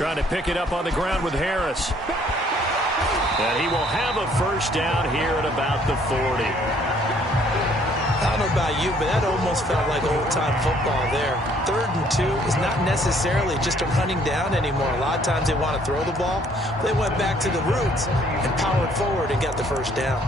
Trying to pick it up on the ground with Harris. And he will have a first down here at about the 40. I don't know about you, but that almost felt like old-time football there. 3rd and 2 is not necessarily just a running down anymore. A lot of times they want to throw the ball. They went back to the roots and powered forward and got the first down.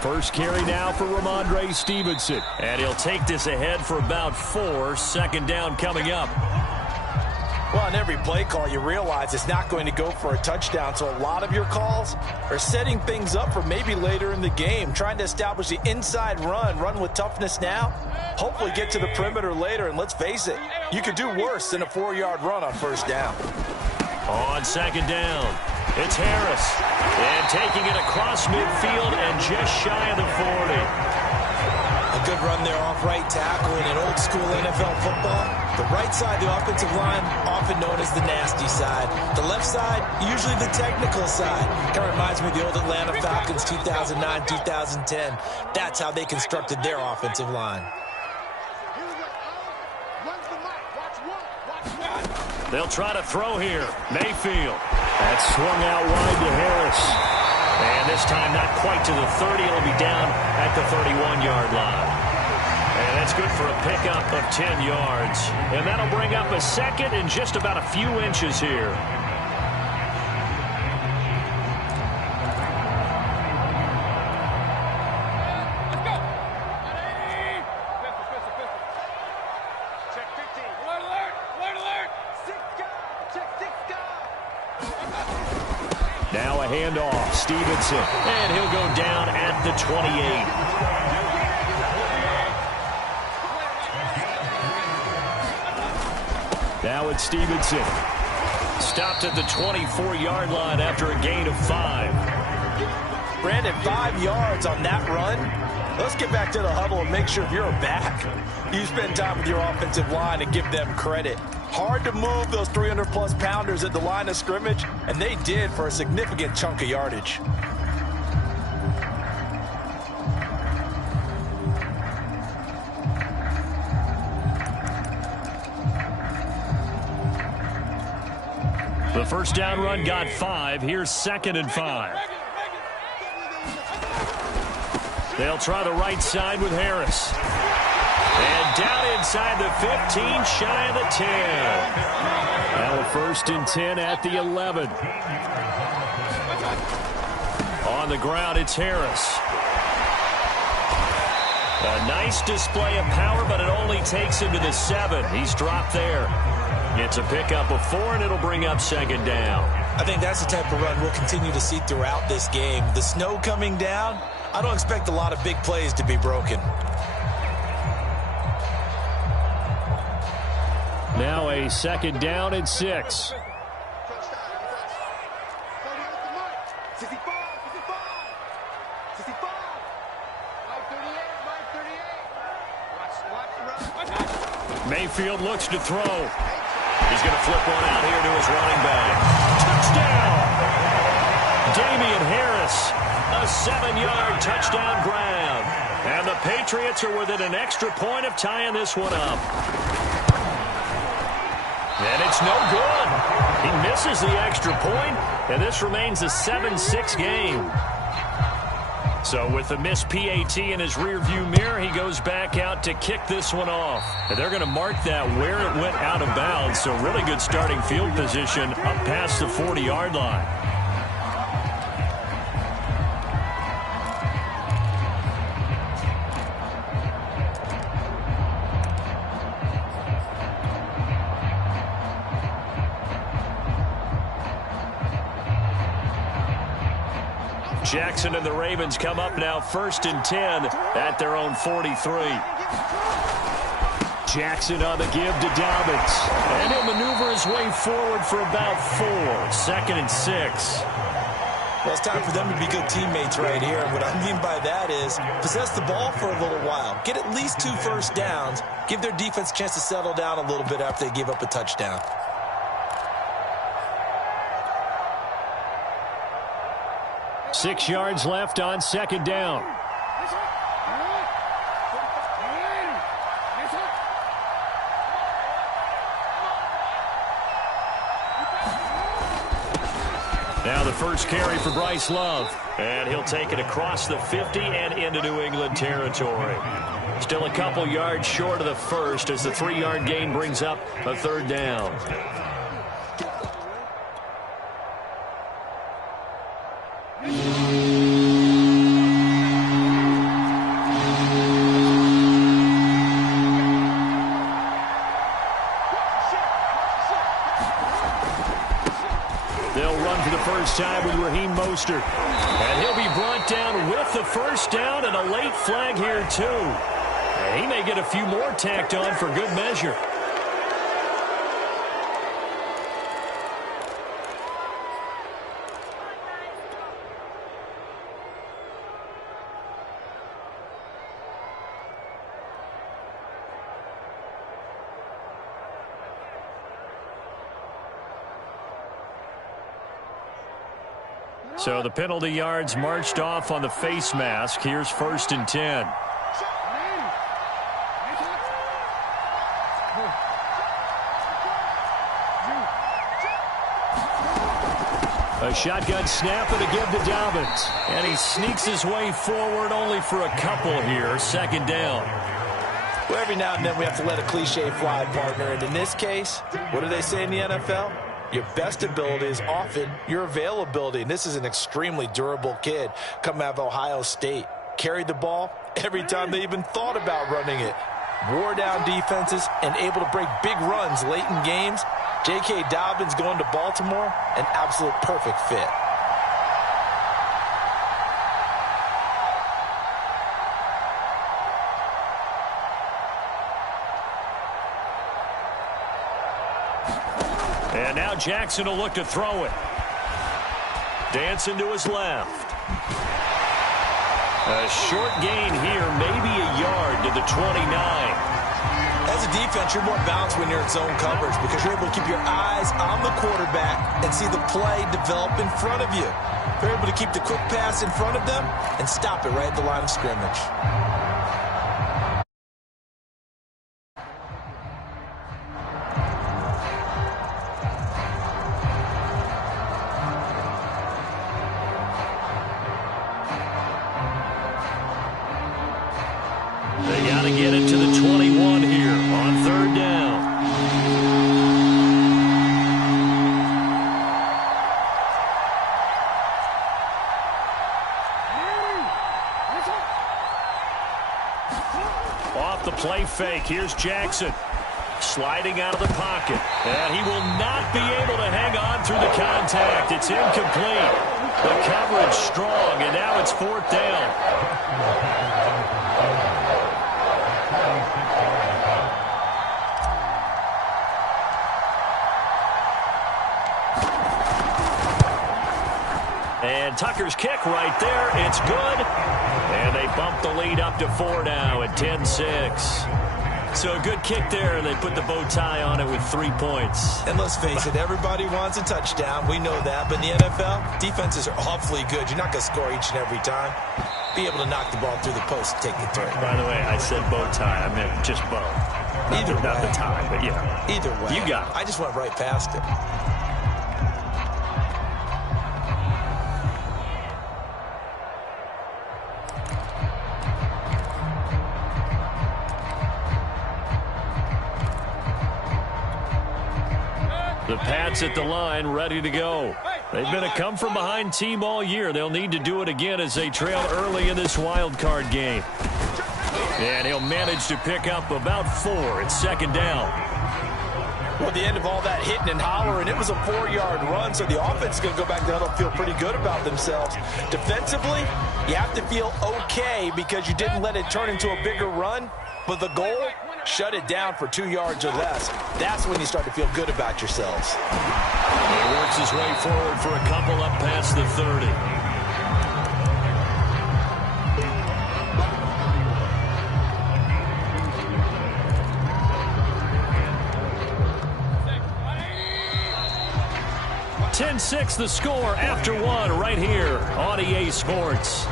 First carry now for Ramondre Stevenson. And he'll take this ahead for about 4. Second down coming up. Well, on every play call, you realize it's not going to go for a touchdown. So a lot of your calls are setting things up for maybe later in the game, trying to establish the inside run with toughness now, hopefully get to the perimeter later. And let's face it, you could do worse than a 4-yard run on first down. On second down, it's Harris. And taking it across midfield and just shy of the 40. A good run there off right tackle in an old-school NFL football. The right side, the offensive line, often known as the nasty side. The left side, usually the technical side. Kind of reminds me of the old Atlanta Falcons 2009-2010. That's how they constructed their offensive line. They'll try to throw here. Mayfield. That's swung out wide to Harris. And this time not quite to the 30. It'll be down at the 31-yard line. And that's good for a pickup of 10 yards. And that'll bring up a second and just about a few inches here. Now a handoff, Stevenson, and he'll go down at the 28. Now it's Stevenson. Stopped at the 24-yard line after a gain of 5. Brandon, 5 yards on that run. Let's get back to the huddle and make sure if you're back, you spend time with your offensive line and give them credit. Hard to move those 300-plus pounders at the line of scrimmage, and they did for a significant chunk of yardage. The first down run got 5. Here's 2nd and 5. They'll try the right side with Harris. And down inside the 15, shy of the 10. Now a 1st and 10 at the 11. On the ground, it's Harris. A nice display of power, but it only takes him to the 7. He's dropped there. It's a pickup of 4, and it'll bring up 2nd down. I think that's the type of run we'll continue to see throughout this game. The snow coming down, I don't expect a lot of big plays to be broken. Now a 2nd down and 6. Mayfield looks to throw. He's going to flip one out here to his running back. Touchdown! Damian Harris, a 7-yard touchdown grab. And the Patriots are within an extra point of tying this one up. And it's no good. He misses the extra point, and this remains a 7-6 game. So with the missed PAT in his rearview mirror, he goes back out to kick this one off. And they're going to mark that where it went out of bounds. So really good starting field position up past the 40-yard line. Jackson and the Ravens come up now 1st and 10 at their own 43. Jackson on the give to Dobbins. And he'll maneuver his way forward for about 4. 2nd and 6. Well, it's time for them to be good teammates right here. And what I mean by that is possess the ball for a little while. Get at least 2 first downs. Give their defense a chance to settle down a little bit after they give up a touchdown. 6 yards left on second down. Now the first carry for Bryce Love. And he'll take it across the 50 and into New England territory. Still a couple yards short of the first as the 3-yard gain brings up a third down. Time with Raheem Mostert. And he'll be brought down with the first down and a late flag here too. And he may get a few more tacked on for good measure. So the penalty yards marched off on the face mask. Here's 1st and 10. A shotgun snap and a give to Dobbins. And he sneaks his way forward only for a couple here. 2nd down. Well, every now and then we have to let a cliche fly, partner. And in this case, what do they say in the NFL? Your best ability is often your availability. And this is an extremely durable kid coming out of Ohio State. Carried the ball every time they even thought about running it. Wore down defenses and able to break big runs late in games. J.K. Dobbins going to Baltimore, an absolute perfect fit. And now Jackson will look to throw it. Dancing to his left. A short gain here, maybe a yard to the 29. As a defense, you're more balanced when you're in zone coverage because you're able to keep your eyes on the quarterback and see the play develop in front of you. You're able to keep the quick pass in front of them and stop it right at the line of scrimmage. They got to get it to the 21 here on 3rd down. Off the play fake, here's Jackson. Sliding out of the pocket. And he will not be able to hang on through the contact. It's incomplete. The coverage strong, and now it's 4th down. And Tucker's kick right there. It's good. And they bump the lead up to 4 now at 10-6. So a good kick there, and they put the bow tie on it with 3 points. And let's face it, everybody wants a touchdown. We know that. But in the NFL, defenses are awfully good. You're not going to score each and every time. Be able to knock the ball through the post and take the throw. By the way, I said bow tie. I meant just bow. Either way. Not the tie, but yeah. Either way. You got it. I just went right past it. The Pats at the line, ready to go. They've been a come-from-behind team all year. They'll need to do it again as they trail early in this wild card game. And he'll manage to pick up about 4. It's 2nd down. Well, at the end of all that hitting and hollering, it was a 4-yard run, so the offense is going to go back down and feel pretty good about themselves. Defensively, you have to feel okay because you didn't let it turn into a bigger run, but the goal, shut it down for 2 yards or less. That's when you start to feel good about yourselves. He works his way forward for a couple up past the 30. 10-6 the score after one right here on EA Sports.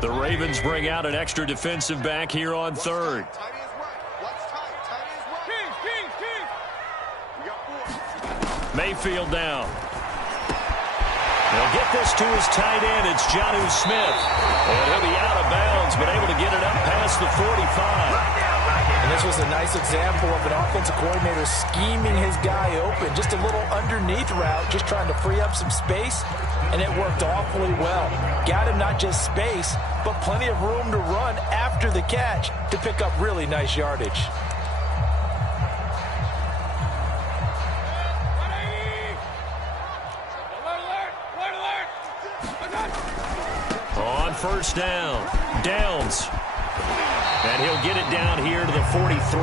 The Ravens bring out an extra defensive back here on third. Mayfield down. He'll get this to his tight end. It's Jonnu Smith. And he'll be out of bounds, but able to get it up past the 45. And this was a nice example of an offensive coordinator scheming his guy open. Just a little underneath route, just trying to free up some space, and it worked awfully well. Got him not just space, but plenty of room to run after the catch to pick up really nice yardage. On first down, Downs. And he'll get it down here to the 43.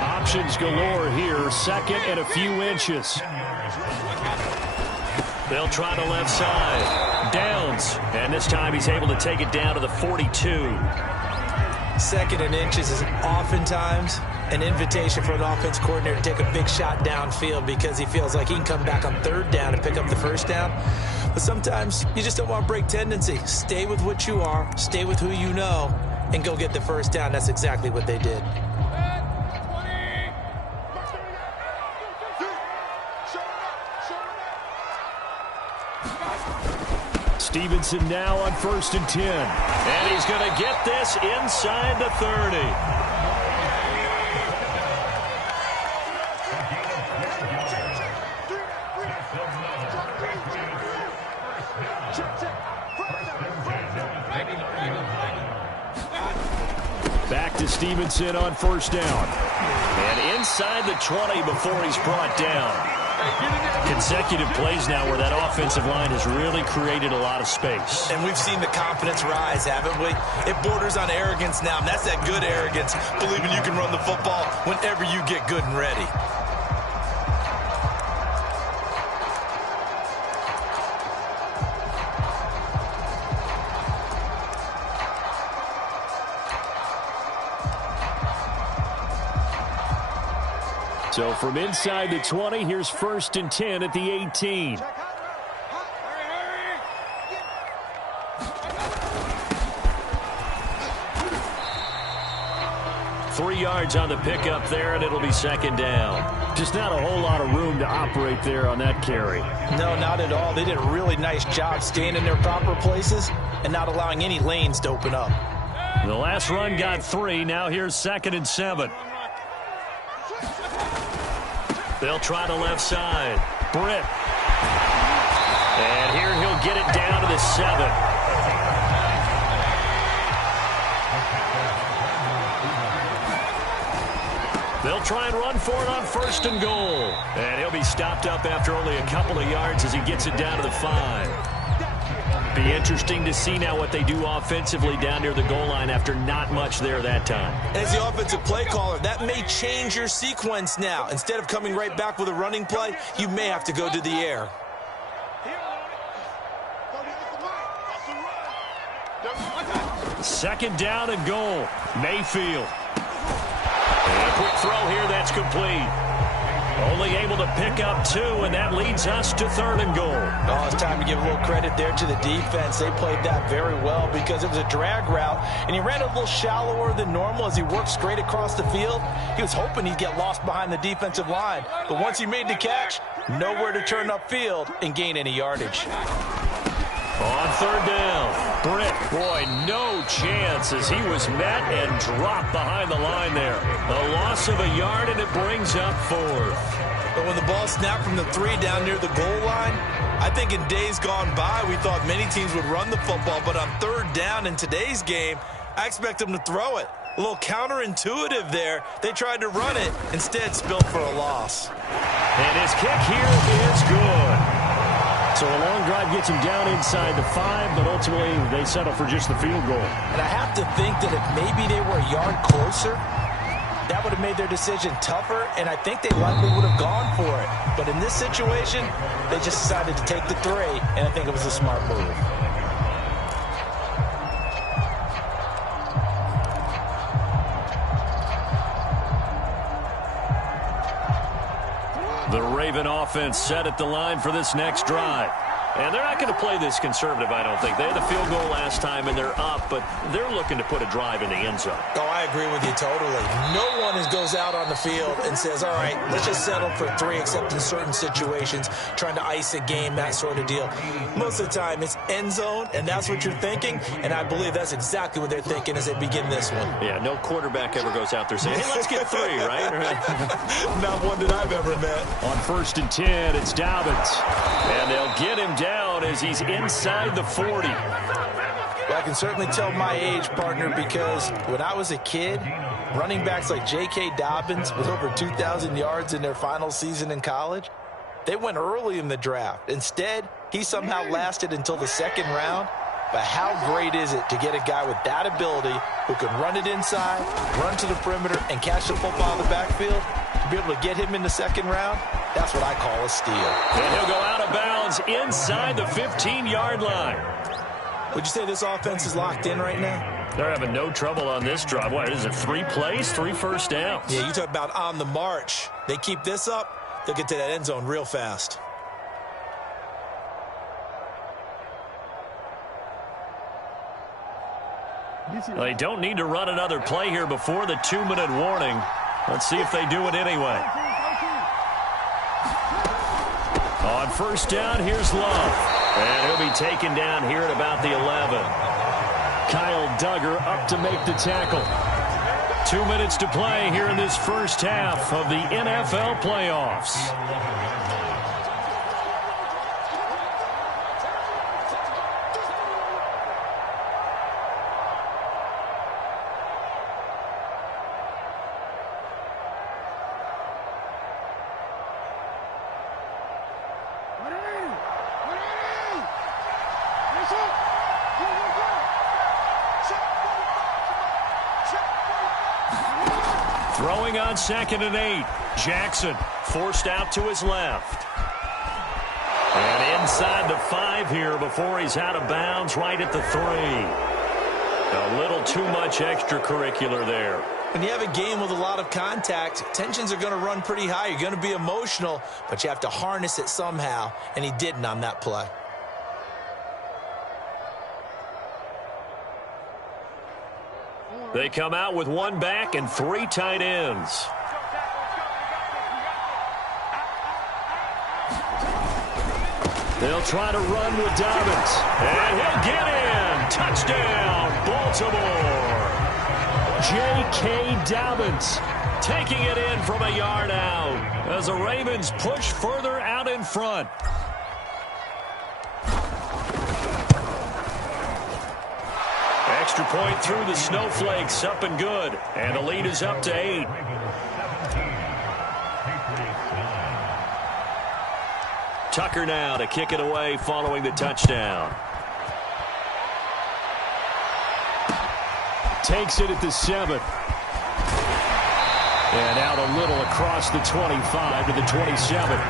Options galore here, second and a few inches. They'll try the left side. Downs. And this time he's able to take it down to the 42. Second and inches is oftentimes an invitation for an offense coordinator to take a big shot downfield because he feels like he can come back on third down and pick up the first down. But sometimes you just don't want to break tendency. Stay with what you are, stay with who you know, and go get the first down. That's exactly what they did. Stevenson now on 1st and 10. And he's going to get this inside the 30. Back to Stevenson on 1st down. And inside the 20 before he's brought down. Consecutive plays now where that offensive line has really created a lot of space. And we've seen the confidence rise, haven't we? It borders on arrogance now, and that's that good arrogance, believing you can run the football whenever you get good and ready. So from inside the 20, here's 1st and 10 at the 18. Three yards on the pickup there, and it'll be 2nd down. Just not a whole lot of room to operate there on that carry. No, not at all. They did a really nice job staying in their proper places and not allowing any lanes to open up. The last run got 3. Now here's 2nd and 7. They'll try the left side. Britt. And here he'll get it down to the 7. They'll try and run for it on 1st and goal. And he'll be stopped up after only a couple of yards as he gets it down to the 5. Be interesting to see now what they do offensively down near the goal line after not much there that time. As the offensive play caller, that may change your sequence now. Instead of coming right back with a running play, you may have to go to the air. Second down and goal. Mayfield. And a quick throw here that's complete. Only able to pick up 2, and that leads us to 3rd and goal. Oh, it's time to give a little credit there to the defense. They played that very well because it was a drag route, and he ran a little shallower than normal as he worked straight across the field. He was hoping he'd get lost behind the defensive line, but once he made the catch, nowhere to turn upfield and gain any yardage. On 3rd down, Britt, boy, no chance as he was met and dropped behind the line there. A loss of a yard, and it brings up 4th. But when the ball snapped from the 3 down near the goal line, I think in days gone by, we thought many teams would run the football, but on 3rd down in today's game, I expect them to throw it. A little counterintuitive there. They tried to run it, instead spilled for a loss. And his kick here is good. So a long drive gets him down inside the 5, but ultimately they settle for just the field goal. And I have to think that if maybe they were a yard closer, that would have made their decision tougher, and I think they likely would have gone for it. But in this situation, they just decided to take the 3, and I think it was a smart move. The Raven offense set at the line for this next drive. And they're not going to play this conservative, I don't think. They had the field goal last time, and they're up, but they're looking to put a drive in the end zone. Oh, I agree with you totally. No one goes out on the field and says, all right, let's just settle for 3, except in certain situations, trying to ice a game, that sort of deal. Most of the time, it's end zone, and that's what you're thinking, and I believe that's exactly what they're thinking as they begin this one. Yeah, no quarterback ever goes out there saying, hey, let's get 3, right? Not one that I've ever met. On 1st and 10, it's Dobbins. And they'll get him down as he's inside the 40. Well, I can certainly tell my age, partner, because when I was a kid, running backs like J.K. Dobbins with over 2,000 yards in their final season in college, they went early in the draft. Instead, he somehow lasted until the 2nd round. But how great is it to get a guy with that ability who can run it inside, run to the perimeter, and catch the football in the backfield? To be able to get him in the 2nd round, that's what I call a steal. And he'll go out of bounds inside the 15-yard line. Would you say this offense is locked in right now? They're having no trouble on this drive. What is it, 3 plays, 3 first downs? Yeah, you talk about on the march. They keep this up, they'll get to that end zone real fast. They don't need to run another play here before the 2-minute warning. Let's see if they do it anyway. On 1st down, here's Love. And he'll be taken down here at about the 11. Kyle Duggar up to make the tackle. 2 minutes to play here in this first half of the NFL playoffs. Throwing on 2nd and 8. Jackson forced out to his left. And inside the 5 here before he's out of bounds right at the 3. A little too much extracurricular there. When you have a game with a lot of contact, tensions are going to run pretty high. You're going to be emotional, but you have to harness it somehow, and he didn't on that play. They come out with 1 back and 3 tight ends. They'll try to run with Dobbins. And he'll get in. Touchdown, Baltimore. J.K. Dobbins taking it in from a yard out as the Ravens push further out in front. Extra point through the snowflakes, up and good. And the lead is up to 8. Tucker now to kick it away following the touchdown. Takes it at the 7. And out a little across the 25 to the 27.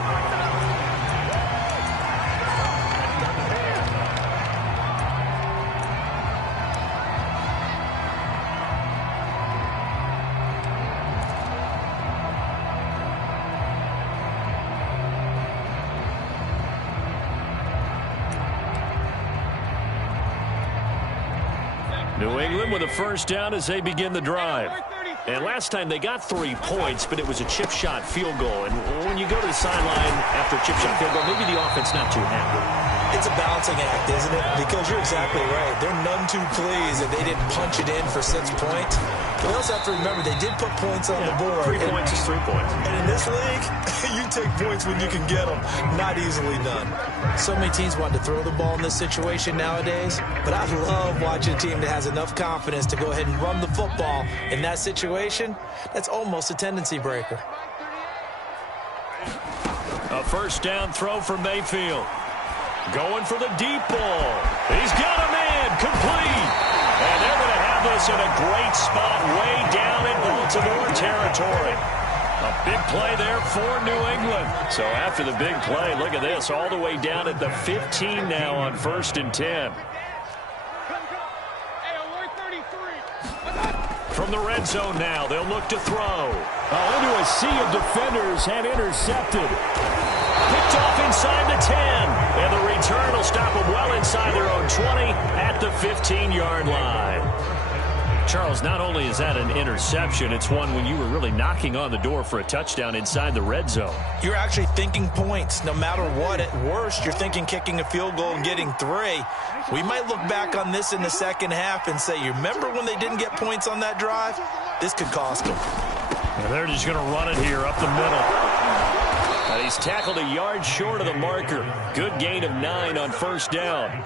New England with a first down as they begin the drive. And last time they got 3 points, but it was a chip shot field goal. And when you go to the sideline after a chip shot field goal, maybe the offense not too happy. It's a balancing act, isn't it? Because you're exactly right. They're none too pleased that they didn't punch it in for 6 points. But we also have to remember they did put points on the board. 3 points is 3 points. And in this league, you take points when you can get them. Not easily done. So many teams want to throw the ball in this situation nowadays. But I love watching a team that has enough confidence to go ahead and run the football in that situation. That's almost a tendency breaker. A first down throw for Mayfield. Going for the deep ball. He's got him in. Complete. And they're going to have this in a great spot way down in Baltimore territory. A big play there for New England. So after the big play, look at this. All the way down at the 15 now on 1st and 10. From the red zone now, they'll look to throw. Into a sea of defenders and intercepted. Picked off inside the 10. And the return will stop them well inside their own 20 at the 15-yard line. Charles, not only is that an interception, it's one when you were really knocking on the door for a touchdown inside the red zone. You're actually thinking points. No matter what, at worst, you're thinking kicking a field goal and getting 3. We might look back on this in the second half and say, you remember when they didn't get points on that drive? This could cost them. And they're just going to run it here up the middle. And he's tackled a yard short of the marker. Good gain of 9 on first down.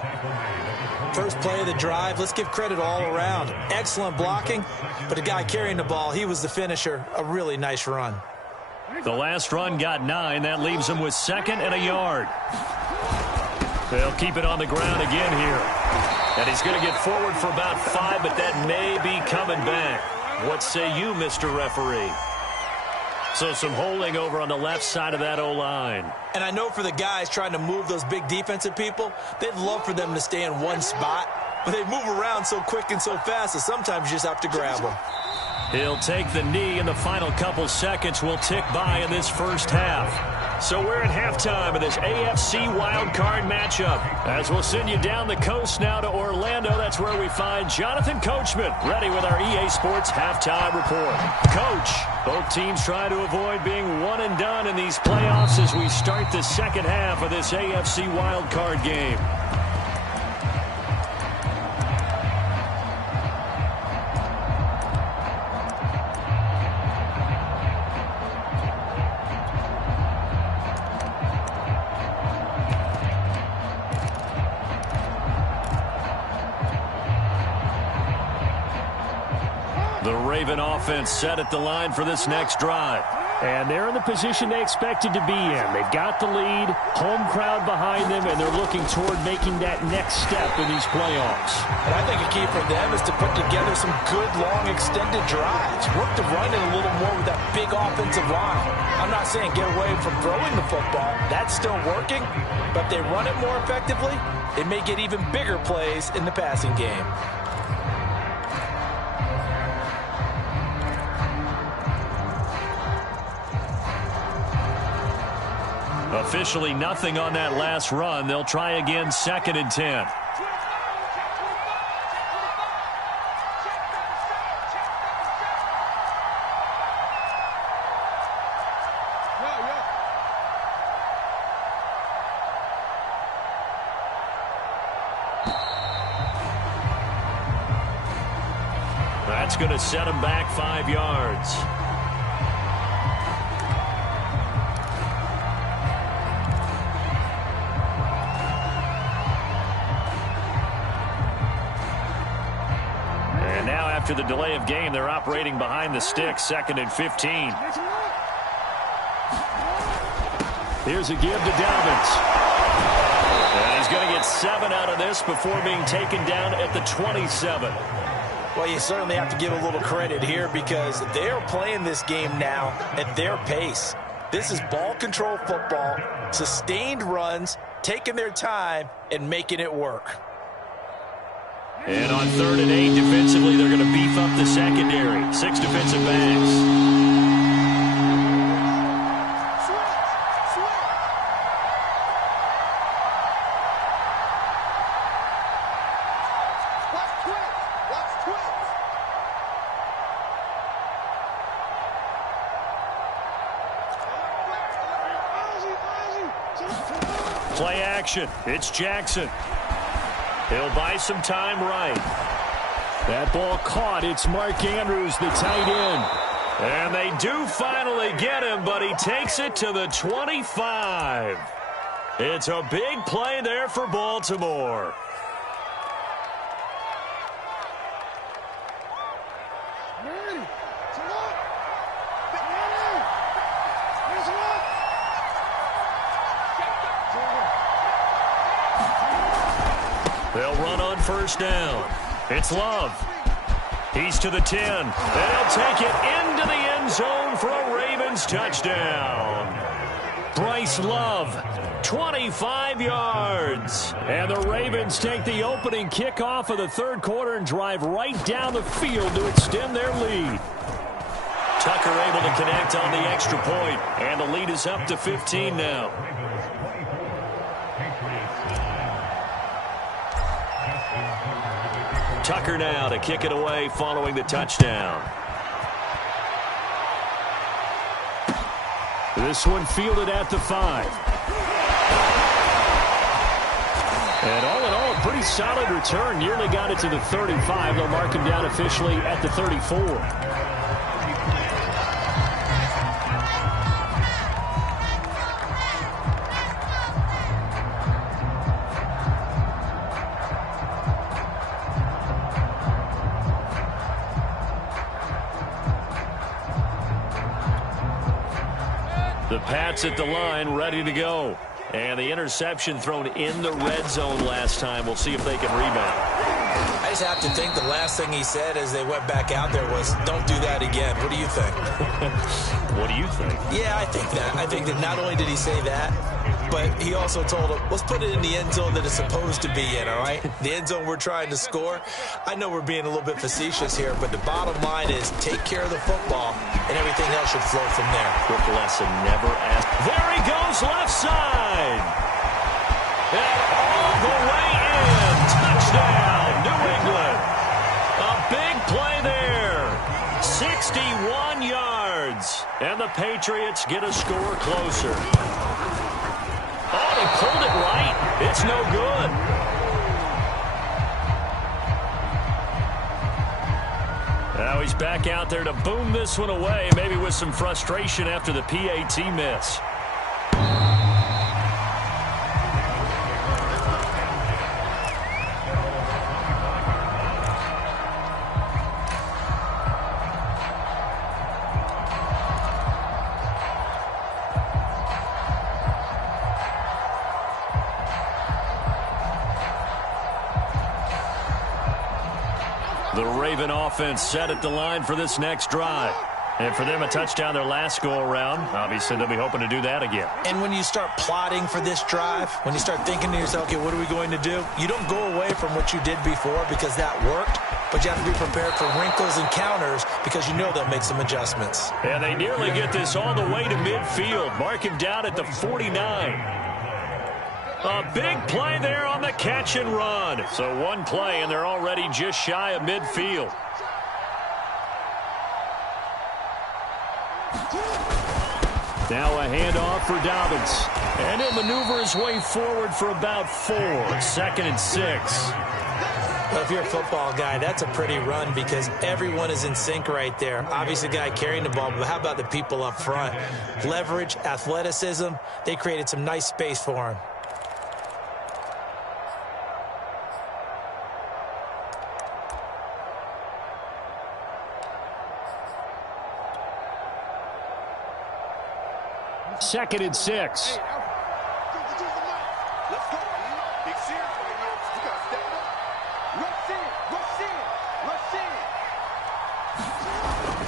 First play of the drive, let's give credit all around. Excellent blocking, but the guy carrying the ball, he was the finisher. A really nice run. The last run got 9. That leaves him with 2nd and a yard. They'll keep it on the ground again here. And he's going to get forward for about 5, but that may be coming back. What say you, Mr. Referee? So some holding over on the left side of that O-line. And I know for the guys trying to move those big defensive people, they'd love for them to stay in one spot. But they move around so quick and so fast that sometimes you just have to grab them. He'll take the knee, and the final couple seconds will tick by in this first half. So we're at halftime of this AFC wildcard matchup. As we'll send you down the coast now to Orlando, that's where we find Jonathan Coachman, ready with our EA Sports halftime report. Coach, both teams try to avoid being one and done in these playoffs as we start the second half of this AFC wildcard game. The Raven offense set at the line for this next drive. And they're in the position they expected to be in. They've got the lead, home crowd behind them, and they're looking toward making that next step in these playoffs. And I think a key for them is to put together some good, long, extended drives. Work the run in a little more with that big offensive line. I'm not saying get away from throwing the football. That's still working. But if they run it more effectively, they may get even bigger plays in the passing game. Officially nothing on that last run. They'll try again, 2nd and 10. That's going to set him back 5 yards. After the delay of game, they're operating behind the sticks, 2nd and 15. Here's a give to Dobbins. And he's going to get 7 out of this before being taken down at the 27. Well, you certainly have to give a little credit here because they're playing this game now at their pace. This is ball control football, sustained runs, taking their time, and making it work. And on 3rd and 8, defensively, they're going to beef up the secondary. 6 defensive backs. Play action. It's Jackson. He'll buy some time right. That ball caught. It's Mark Andrews, the tight end. And they do finally get him, but he takes it to the 25. It's a big play there for Baltimore. They'll run on first down. It's Love. He's to the 10. And he'll take it into the end zone for a Ravens touchdown. Bryce Love. 25 yards. And the Ravens take the opening kickoff of the third quarter and drive right down the field to extend their lead. Tucker able to connect on the extra point, and the lead is up to 15 now. Tucker now to kick it away following the touchdown. This one fielded at the 5. And all in all, a pretty solid return. Nearly got it to the 35. They'll mark him down officially at the 34. The Pats at the line, ready to go. And the interception thrown in the red zone last time. We'll see if they can rebound. I just have to think the last thing he said as they went back out there was, don't do that again. What do you think? What do you think? Yeah, I think that. I think that not only did he say that, but he also told him, let's put it in the end zone that it's supposed to be in, all right? The end zone we're trying to score. I know we're being a little bit facetious here, but the bottom line is take care of the football, and everything else should flow from there. Quick lesson, never ask. There he goes, left side. And all the way in. Touchdown, New England. A big play there. 61 yards. And the Patriots get a score closer. Oh, they pulled it right. It's no good. Now he's back out there to boom this one away, maybe with some frustration after the PAT miss. The Raven offense set at the line for this next drive. And for them, a touchdown their last go-around. Obviously, they'll be hoping to do that again. And when you start plotting for this drive, when you start thinking to yourself, okay, what are we going to do? You don't go away from what you did before because that worked, but you have to be prepared for wrinkles and counters because you know they'll make some adjustments. And they nearly get this all the way to midfield. Mark him down at the 49. A big play there on the catch and run. So one play, and they're already just shy of midfield. Now a handoff for Dobbins. And he'll maneuver his way forward for about 4. 2nd and 6. Well, if you're a football guy, that's a pretty run because everyone is in sync right there. Obviously, the guy carrying the ball, but how about the people up front? Leverage, athleticism, they created some nice space for him. Second and 6.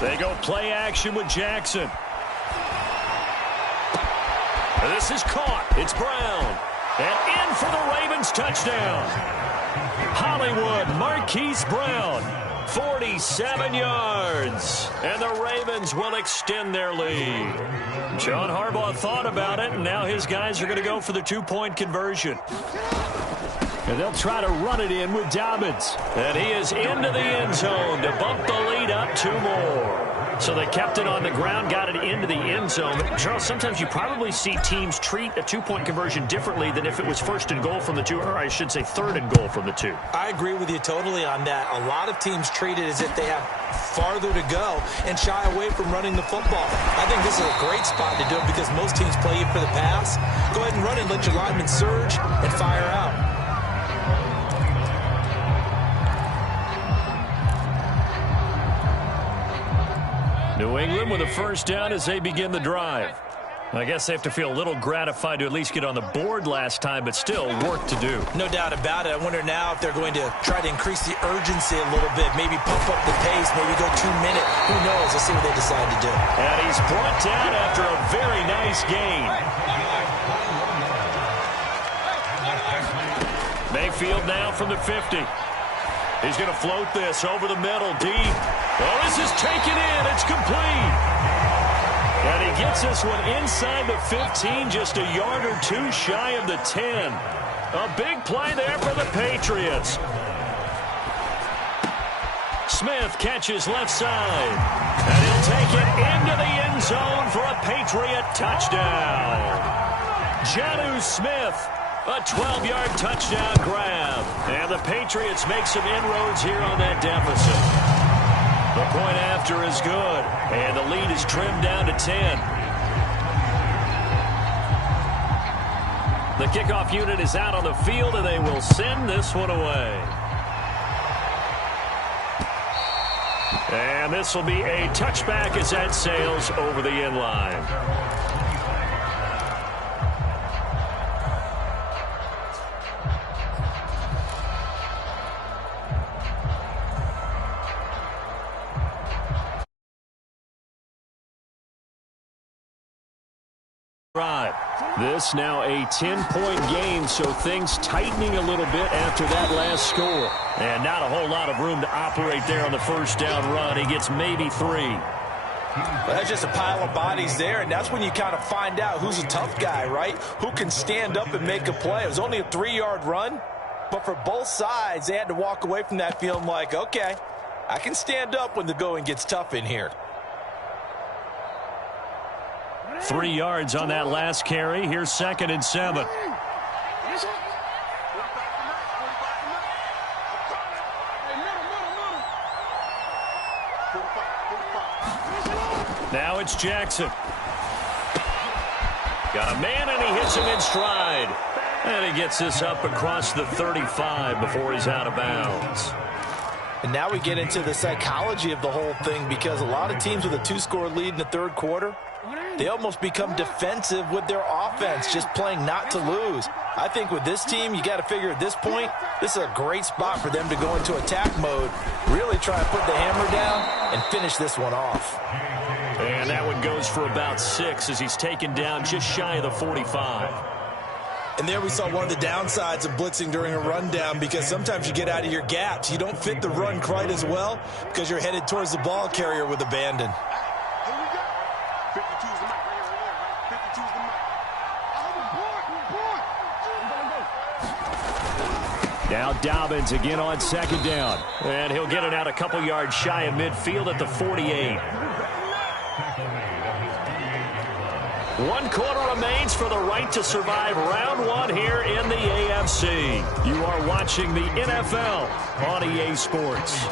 They go play action with Jackson. This is caught. It's Brown. And in for the Ravens touchdown. Hollywood, Marquise Brown. 47 yards. And the Ravens will extend their lead. John Harbaugh thought about it, and now his guys are going to go for the 2-point conversion. And they'll try to run it in with Dobbins. And he is into the end zone to bump the lead up 2 more. So they kept it on the ground, got it into the end zone. Charles, sometimes you probably see teams treat a 2-point conversion differently than if it was 1st and goal from the 2, or I should say 3rd and goal from the 2. I agree with you totally on that. A lot of teams treat it as if they have farther to go and shy away from running the football. I think this is a great spot to do it because most teams play you for the pass. Go ahead and run it, let your linemen surge and fire out. New England with a first down as they begin the drive. I guess they have to feel a little gratified to at least get on the board last time, but still work to do. No doubt about it. I wonder now if they're going to try to increase the urgency a little bit, maybe pump up the pace, maybe go 2 minutes. Who knows? Let's see what they decide to do. And he's brought down after a very nice gain. midfield now from the 50. He's going to float this over the middle, deep. Oh, this is taken in. It's complete. And he gets this one inside the 15, just a yard or two shy of the 10. A big play there for the Patriots. Smith catches left side. And he'll take it into the end zone for a Patriot touchdown. Jonnu Smith, a 12-yard touchdown grab. And the Patriots make some inroads here on that deficit. The point after is good. And the lead is trimmed down to 10. The kickoff unit is out on the field, and they will send this one away. And this will be a touchback as that sails over the end line. This now a 10-point game, so things tightening a little bit after that last score. And not a whole lot of room to operate there on the first down run. He gets maybe 3. Well, that's just a pile of bodies there, and that's when you kind of find out who's a tough guy, right? Who can stand up and make a play. It was only a 3-yard run, but for both sides, they had to walk away from that feeling like, okay, I can stand up when the going gets tough in here. 3 yards on that last carry. Here's 2nd and 7. Now it's Jackson. Got a man, and he hits him in stride. And he gets this up across the 35 before he's out of bounds. And now we get into the psychology of the whole thing, because a lot of teams with a 2-score lead in the third quarter, they almost become defensive with their offense, just playing not to lose. I think with this team, you got to figure at this point, this is a great spot for them to go into attack mode, really try to put the hammer down and finish this one off. And that one goes for about 6 as he's taken down just shy of the 45. And there we saw one of the downsides of blitzing during a rundown, because sometimes you get out of your gaps. You don't fit the run quite as well because you're headed towards the ball carrier with abandon. Now Dobbins again on 2nd down. And he'll get it out a couple yards shy of midfield at the 48. 1 quarter remains for the right to survive round 1 here in the AFC. You are watching the NFL on EA Sports.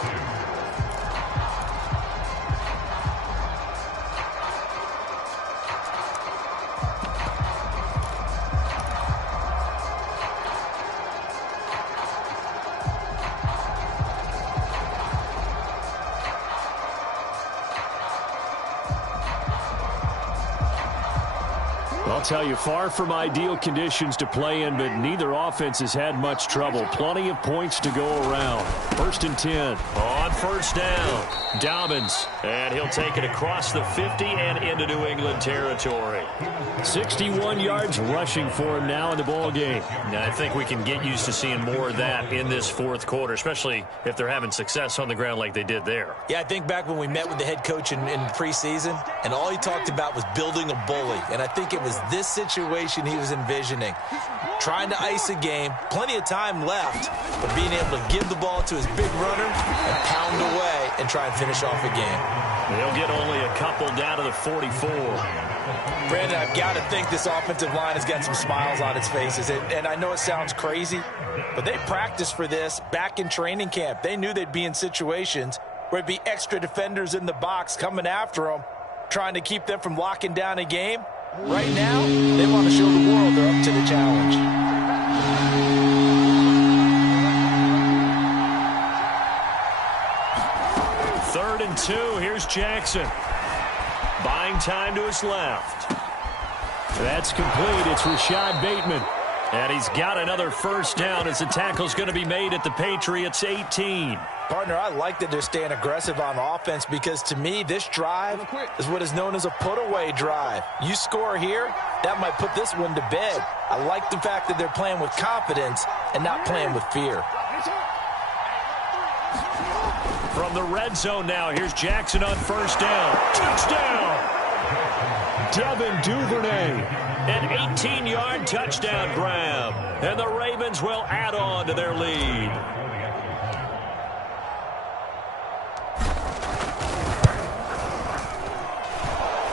I'll tell you, far from ideal conditions to play in, but neither offense has had much trouble. Plenty of points to go around. 1st and 10. On 1st down, Dobbins. And he'll take it across the 50 and into New England territory. 61 yards rushing for him now in the ball game. Now, I think we can get used to seeing more of that in this 4th quarter, especially if they're having success on the ground like they did there. Yeah, I think back when we met with the head coach in preseason, and all he talked about was building a bully. And I think it was this situation he was envisioning. Trying to ice a game, plenty of time left, but being able to give the ball to his big runner and pound away and try and finish off a game. They'll get only a couple down to the 44. Brandon, I've got to think this offensive line has got some smiles on its faces. And I know it sounds crazy, but they practiced for this back in training camp. They knew they'd be in situations where it'd be extra defenders in the box coming after them, trying to keep them from locking down a game. Right now, they want to show the world they're up to the challenge. Third and 2. Here's Jackson. Buying time to his left. That's complete. It's Rashad Bateman. And he's got another first down as the tackle's going to be made at the Patriots' 18. Partner, I like that they're staying aggressive on offense because, to me, this drive is what is known as a put-away drive. You score here, that might put this one to bed. I like the fact that they're playing with confidence and not playing with fear. From the red zone now, here's Jackson on first down. Touchdown! Devin Duvernay. An 18-yard touchdown grab. And the Ravens will add on to their lead.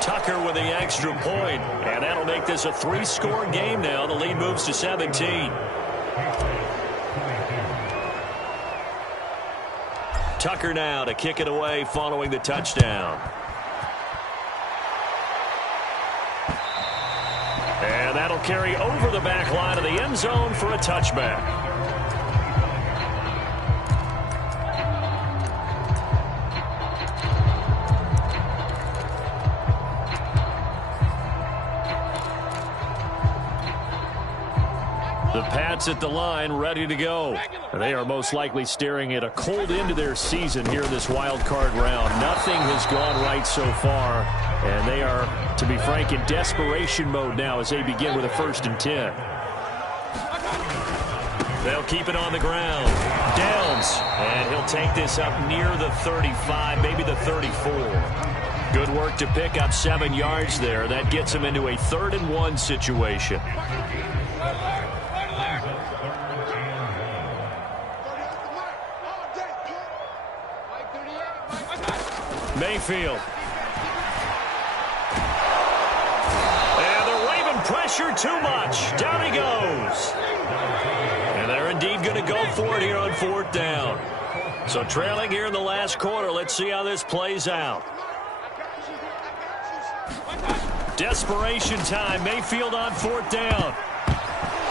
Tucker with the extra point. And that'll make this a 3-score game now. The lead moves to 17. Tucker now to kick it away following the touchdown. And that'll carry over the back line of the end zone for a touchback. The Pats at the line, ready to go. They are most likely staring at a cold end to their season here in this wild card round. Nothing has gone right so far, and they are, to be frank, in desperation mode now as they begin with a 1st and 10. They'll keep it on the ground. Downs, and he'll take this up near the 35, maybe the 34. Good work to pick up 7 yards there. That gets him into a 3rd and 1 situation. Mayfield. And the Raven pressure too much. Down he goes. And they're indeed going to go for it here on 4th down. So trailing here in the last quarter. Let's see how this plays out. Desperation time. Mayfield on 4th down.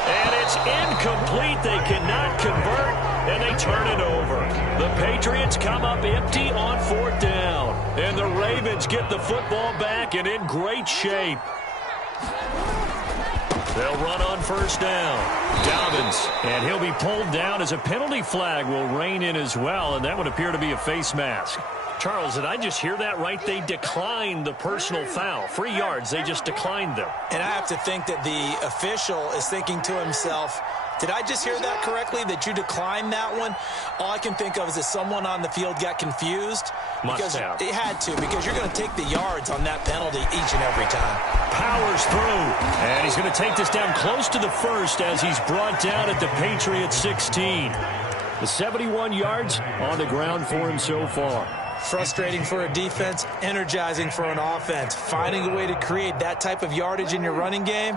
And it's incomplete. They cannot convert, and they turn it over. The Patriots come up empty on 4th down. And the Ravens get the football back and in great shape. They'll run on 1st down. Dobbins, and he'll be pulled down as a penalty flag will rein in as well, and that would appear to be a face mask. Charles, did I just hear that right? They declined the personal foul. 3 yards, they just declined them. And I have to think that the official is thinking to himself, did I just hear that correctly, that you declined that one? All I can think of is that someone on the field got confused. Must have. It had to, because you're going to take the yards on that penalty each and every time. Powers through, and he's going to take this down close to the 1st as he's brought down at the Patriots 16. The 71 yards on the ground for him so far. Frustrating for a defense, energizing for an offense. Finding a way to create that type of yardage in your running game,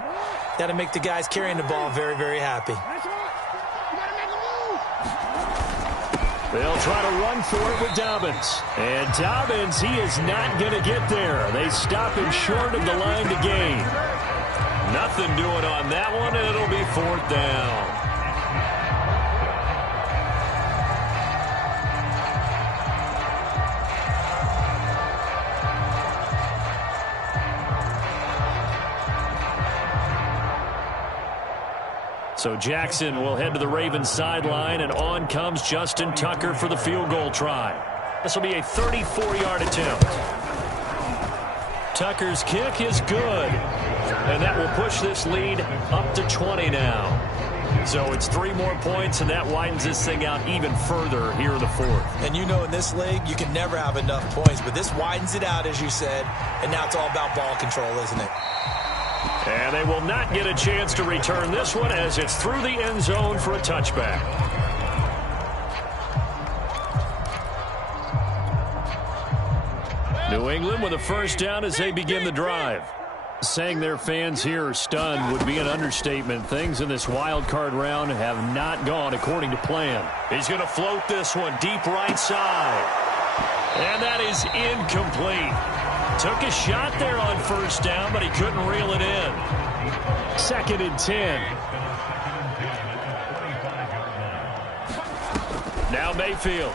that'll make the guys carrying the ball very, very happy. They'll try to run for it with Dobbins. And Dobbins, he is not going to get there. They stop him short of the line to gain. Nothing doing on that one, and it'll be 4th down. So Jackson will head to the Ravens sideline, and on comes Justin Tucker for the field goal try. This will be a 34-yard attempt. Tucker's kick is good, and that will push this lead up to 20 now. So it's 3 more points, and that widens this thing out even further here in the 4th. And you know in this league, you can never have enough points, but this widens it out, as you said, and now it's all about ball control, isn't it? And they will not get a chance to return this one as it's through the end zone for a touchback. New England with a 1st down as they begin the drive. Saying their fans here are stunned would be an understatement. Things in this wild card round have not gone according to plan. He's going to float this one deep right side. And that is incomplete. Took a shot there on 1st down, but he couldn't reel it in. 2nd and 10. Now Mayfield.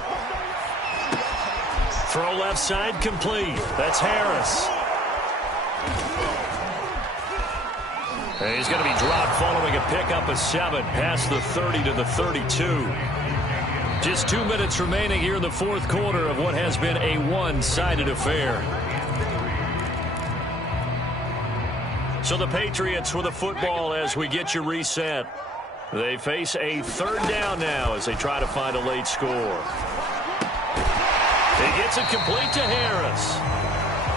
Throw left side complete. That's Harris. And he's going to be dropped following a pickup of 7 past the 30 to the 32. Just 2 minutes remaining here in the fourth quarter of what has been a one-sided affair. So the Patriots with the football as we get you reset. They face a third down now as they try to find a late score. He gets it complete to Harris.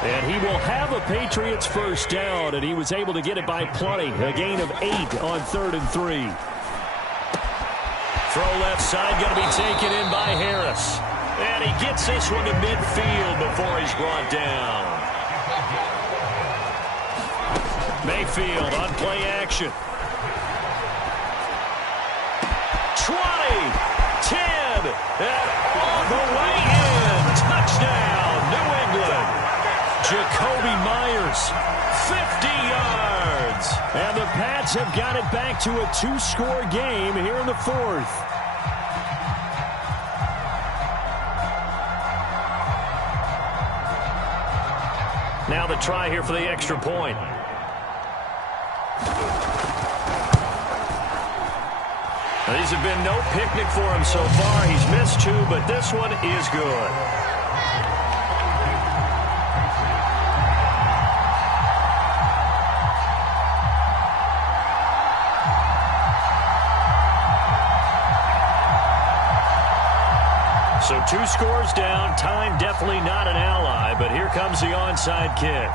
And he will have a Patriots first down, and he was able to get it by plenty. A gain of 8 on 3rd and 3. Throw left side going to be taken in by Harris. And he gets this one to midfield before he's brought down. Mayfield on play action. 20, 10, and all the way in. Touchdown, New England. Jacoby Myers, 50 yards. And the Pats have got it back to a 2-score game here in the fourth. Now the try here for the extra point. Now, these have been no picnic for him so far. He's missed 2, but this one is good. So 2 scores down. Time definitely not an ally, but here comes the onside kick.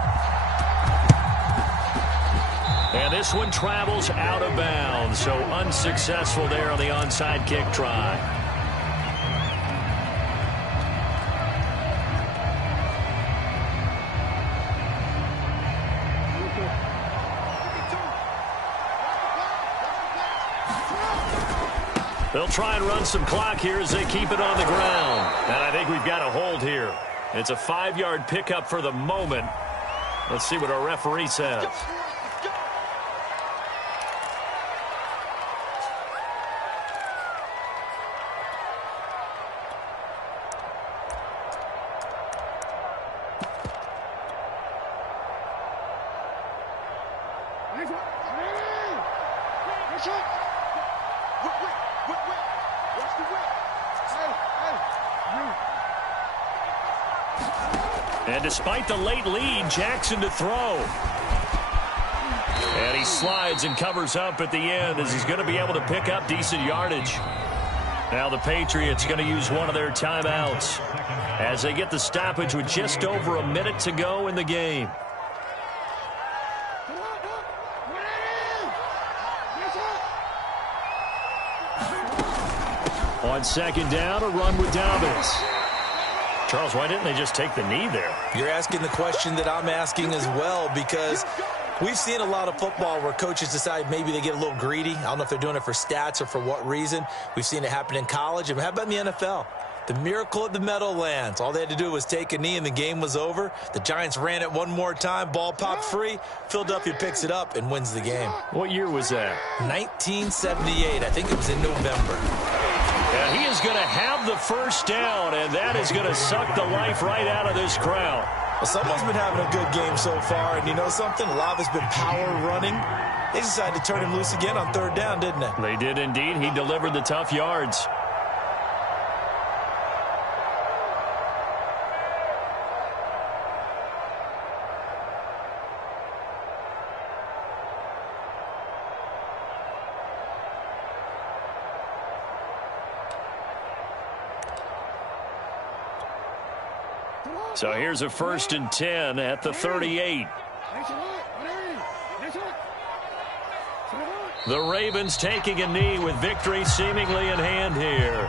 And this one travels out of bounds, so unsuccessful there on the onside kick try. They'll try and run some clock here as they keep it on the ground. And I think we've got a hold here. It's a 5-yard pickup for the moment. Let's see what our referee says. And despite the late lead, Jackson to throw. And he slides and covers up at the end as he's going to be able to pick up decent yardage. Now the Patriots going to use one of their timeouts as they get the stoppage with just over a minute to go in the game. On second down, a run with Dobbins. Charles, why didn't they just take the knee there? You're asking the question that I'm asking as well, because we've seen a lot of football where coaches decide maybe they get a little greedy. I don't know if they're doing it for stats or for what reason. We've seen it happen in college. And how about in the NFL? The miracle at the Meadowlands. All they had to do was take a knee and the game was over. The Giants ran it one more time. Ball popped free. Philadelphia picks it up and wins the game. What year was that? 1978. I think it was in November. And he is going to have the first down, and that is going to suck the life right out of this crowd. Well, someone's been having a good game so far, and you know something? A lot of it's been power running. They decided to turn him loose again on third down, didn't they? They did indeed. He delivered the tough yards. So here's a 1st and 10 at the 38. The Ravens taking a knee with victory seemingly in hand here.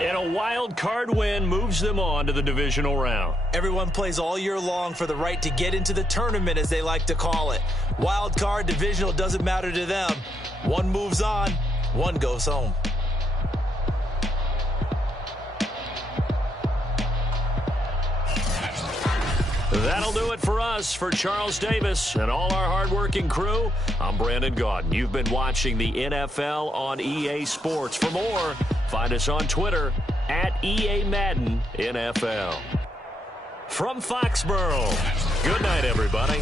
And a wild card win moves them on to the divisional round. Everyone plays all year long for the right to get into the tournament, as they like to call it. Wild card, divisional, doesn't matter to them. One moves on, one goes home. That'll do it for us. For Charles Davis and all our hardworking crew, I'm Brandon Gaudin. You've been watching the NFL on EA Sports. For more, find us on Twitter at EA Madden NFL. From Foxborough, good night, everybody.